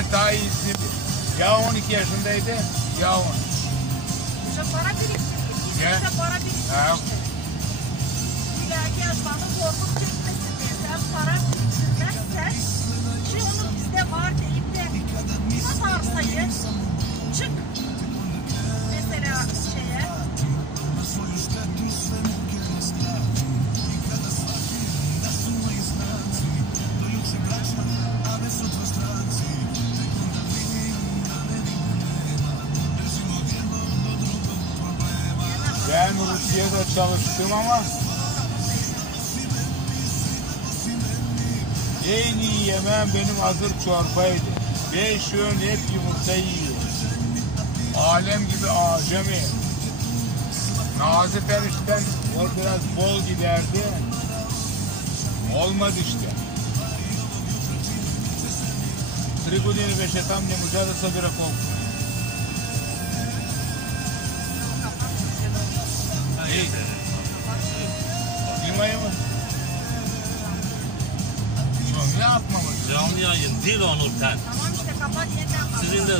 Ahmet daha iyisini ya 12 yaşındaydı ya 10. İşte para biriktirdik. Biz Ya. işte para biriktirdik. İleriki yaşlarda zorluk çekmesin diye. Sen para biriktirmezsen ki onu bizde var deyip de sat arsayı çık mesela şeye. Ben Rusya'da çalıştım ama en iyi yemeğim benim hazır çorbaydı. 5 öğün hep yumurta yiyor. Alem gibi acemi. Nazif enişten o biraz bol giderdi. Olmadı işte. Trigudini ve şetam ne mücadele sabire korktu. Duymayı mı? Ne yapmamız? Canlı yayın, dil onurten. Tamam işte kapat yeniden kapat. Sizin de